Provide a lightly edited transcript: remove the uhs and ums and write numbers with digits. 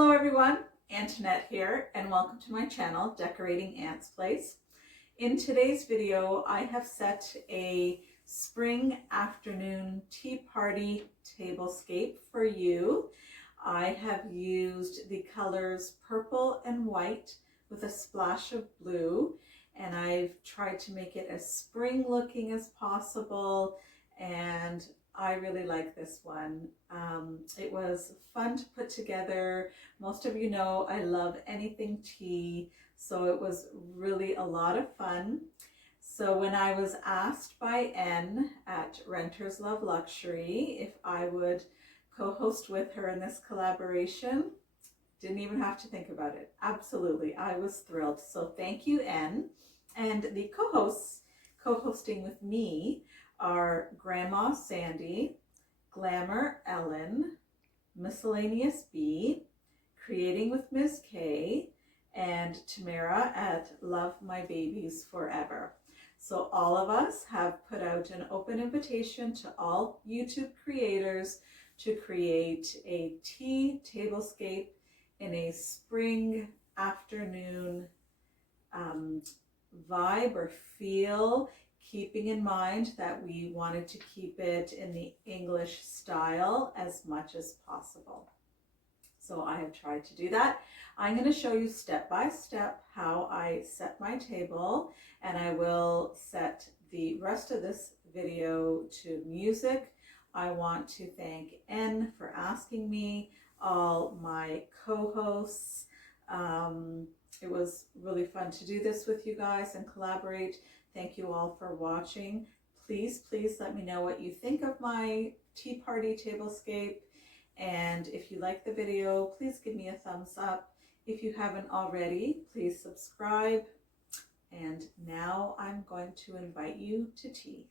Hello everyone, Antoinette here, and welcome to my channel, Decorating Ant's Place. In today's video, I have set a spring afternoon tea party tablescape for you. I have used the colors purple and white with a splash of blue, and I've tried to make it as spring looking as possible, and I really like this one. It was fun to put together. Most of you know I love anything tea, so it was really a lot of fun. So when I was asked by N at Renters Love Luxury if I would co-host with her in this collaboration, didn't even have to think about it. Absolutely, I was thrilled. So thank you, N. And the co-hosts co-hosting with me are Grandma Sandy, Glamour Ellen, Miscellaneous Bee, Kreating with Mz Kaye, and Tamara at Lovemybabies Forever. So all of us have put out an open invitation to all YouTube creators to create a tea tablescape in a spring afternoon vibe or feel, keeping in mind that we wanted to keep it in the English style as much as possible. So I have tried to do that. I'm going to show you step by step how I set my table, and I will set the rest of this video to music. I want to thank N for asking me, all my co-hosts. It was really fun to do this with you guys and collaborate. Thank you all for watching. Please let me know what you think of my tea party tablescape. And if you like the video, please give me a thumbs up. If you haven't already, please subscribe. And now I'm going to invite you to tea.